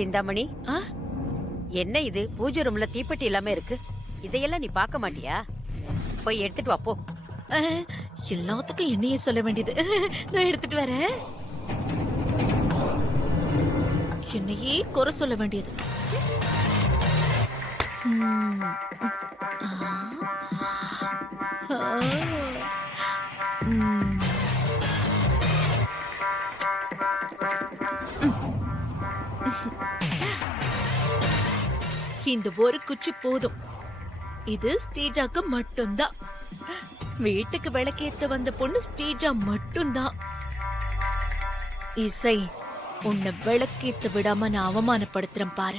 சிந்தாமணி, ஆ? என்ன இது பூஜை ரூம்ல தீப்பெட்டி இல்லாம இருக்கு? இதையெல்லாம் நீ பார்க்க மாட்டியா? போய் எடுத்துட்டு வா போ. எல்லாத்துக்கும் என்னையே சொல்ல வேண்டியது. நான் எடுத்துட்டு வரேன். என்னையே குறை சொல்ல வேண்டியது. ம். ஆ. ஆ. ம். இந்த ஒரு குச்சி போதும். இது ஸ்ரீஜாக்கு மட்டும்தான். வீட்டுக்கு விளக்கேத்த வந்த பொண்ணு ஸ்ரீஜா மட்டும்தான். இசை, உன்னை விளக்கேத்த விடாம நான் அவமானப்படுத்துறேன் பாரு.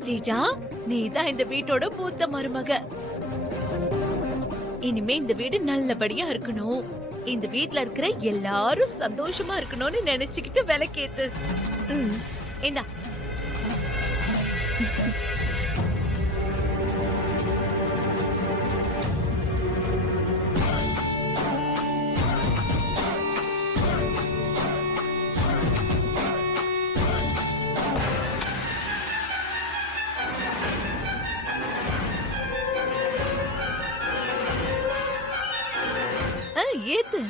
ஸ்ரீஜா, நீதான் இந்த வீட்டோட மூத்த மருமக. இனிமே இந்த வீடு நல்லபடியா இருக்கணும், இந்த வீட்ல இருக்கிற எல்லாரும் சந்தோஷமா இருக்கணும்னு நினைச்சுக்கிட்டு விளக்கேத்து. இந்தா. ஏத்து.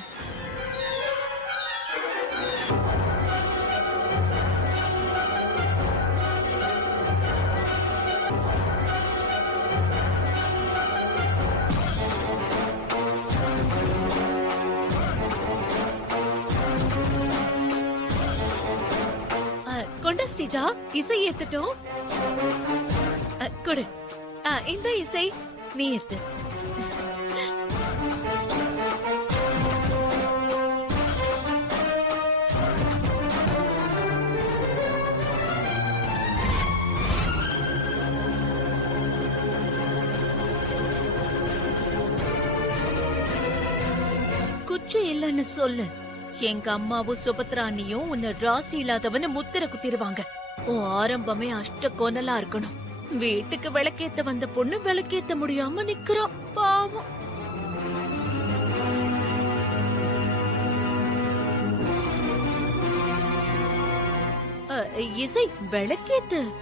கொண்ட ஸ்ரீஜா, இசை ஏத்துட்டோம். கொடு. இந்த இசை நீ ஏத்து. குச்சி இல்லன்னு சொல்லு. எங்க அம்மாவும் சுபத்ராணியும் உன்னை ராசி இல்லாதவன்னு முத்திர குத்திருவாங்க. உன் ஆரம்பமே அஷ்ட கோணலா இருக்கணும். வீட்டுக்கு விளக்கேத்த வந்த பொண்ணு விளக்கேத்த முடியாம நிக்கிறோம், பாவம். இசை, விளக்கேத்து.